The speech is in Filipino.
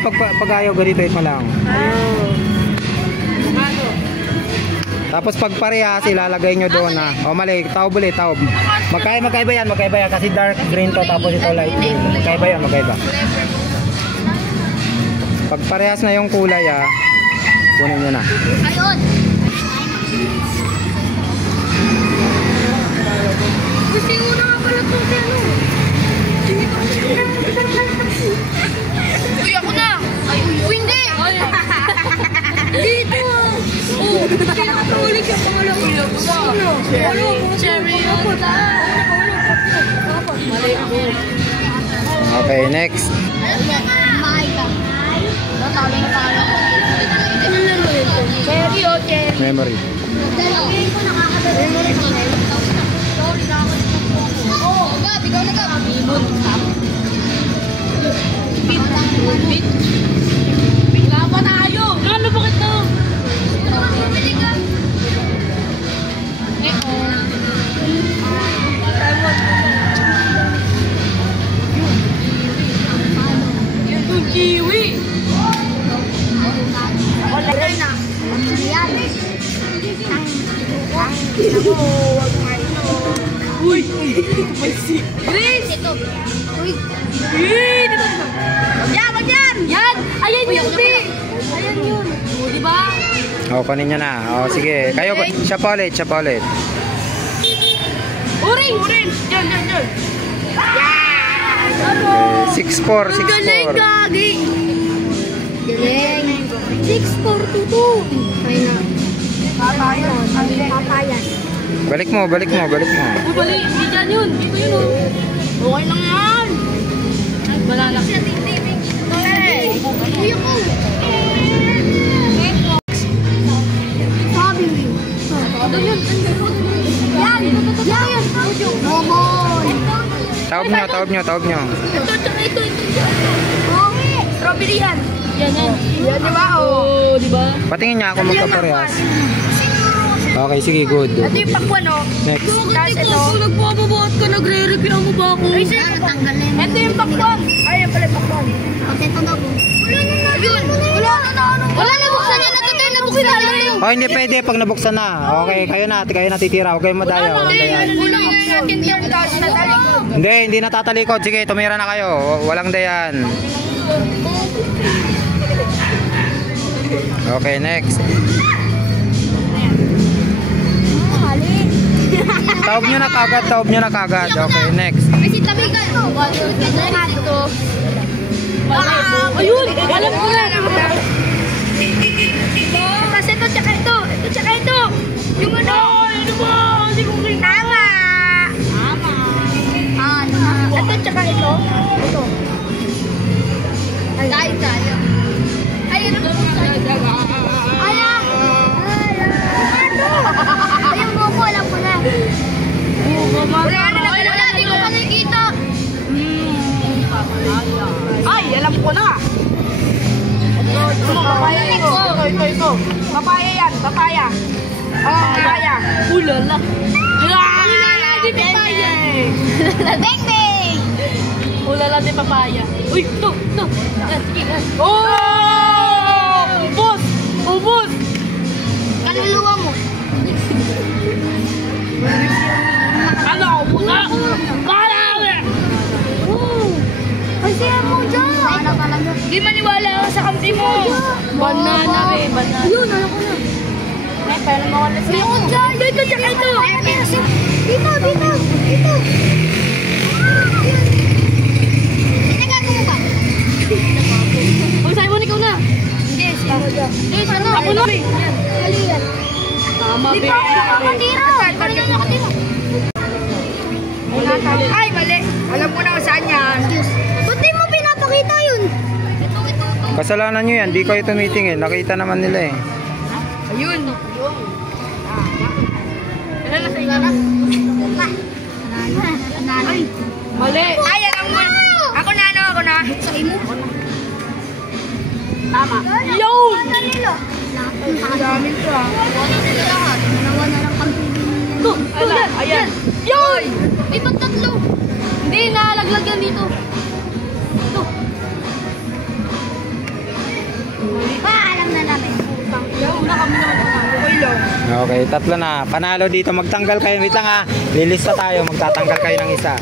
pag ayaw ganito, ito lang. Tapos pag parehas, ilalagay nyo doon na. O mali, taob ulit, taob. Magkaiba yan kasi dark green to tapos ito light green. Magkaiba. Pag parehas na yung kulay kunin nyo na. Ayun! Gusto mo na pala itong ano? Uy, ako na! Uy, hindi! Dito! Oh! Ulit yung pangalang ulo. Cherry yun! Okay, next. Cherry o cherry? Memory. Ikaw na ka. Bit. Wala pa tayo. Ano ba ito? Bumili ka. Yung kiwi. Wala rin na. Yan. Uy! May si Grace! Ito. Uy! Dito! Yan! Wag yan! Yan! Ayan yun! Ayan yun! O, diba? O, kunin nyo na. O, sige. Kayo, siya pa ulit. Orange! Yan! Yan! 6-4. Galing, gagi! Galing! 6-4-2-2. Ay na. Papayan. Balik mo. Balik! Hindi dyan yun! Dito yun o! Okay lang yan! Wala lang. Hey! Kuya ko! Sabi mo. Yan! Yan! Momon! Taob nyo. Ito. Strawberry yan. Yan. Yan, diba? Oo, diba? Patingin niya ako magkaparehas. Okay, sige, good. Ito yung pakwan, o. Next. Tapos ito. Nagpapabuhat ka, nagre-reklamo ba ako? Ay, sir, natanggalin. Ito yung pakwan. Ay, yan pala yung pakwan. Ito na po. Wala na, buksan niya. Nabuksan na rin. Oh, hindi pwede pag nabuksan na. Okay, kayo na titira. Huwag kayong madayo. Hindi natatalikod. Sige, tumira na kayo. Walang dayan. Okay, next. Taob nyo na kagad. Okay, next. Ayun! Alam ko na! Kasi ito, tsaka ito! Yung ano! Ano ba? Hindi ko rin. Tama! Ito, tsaka ito. Ito. Ay, tayo. Ayun! Ayun mo ko, alam ko na. Wala, di ko pa nakikita. Ay, alam ko na. Papaya ito. Papaya yan, papaya. Papaya. Ulala. Di papaya. Bang bang. Ulala di papaya. Uy, ito. Yan. Oh! Ubus. Kaluluwa mo. Ano? Kasi mo dyan. Ano talaga? Di maniwala sa kampi mo. Banana. Yun, alam ko na. Ay, pero mawala siya. Yun dyan. Dito, tsaka ito. Dito. Sinagago mo ba? Sabi mo, ikaw na. Hindi, ano? Ako na. Mali yan. Tama, baby. Di pa ako nakatira. Ay, mali. Alam mo na kung saan yan. Ba't di mo pinapakita yun? Ito. Kasalanan nyo yan. Di kayo tumitingin. Nakita naman nila eh. Ayun. Ano na sa inyo? Ay, mali. Ay, alam mo. Ako na. Sa imo. Tama. Yun! Ang daming ko ah. Nawa na lang pag-ibig. Ito. Ayan. Yun! May ba't tatlo? Hindi, nalaglag yan dito. Ito. Okay, tatlo na. Panalo dito. Magtanggal kayo. Wait lang ha. Lilista tayo. Magtatanggal kayo ng isa.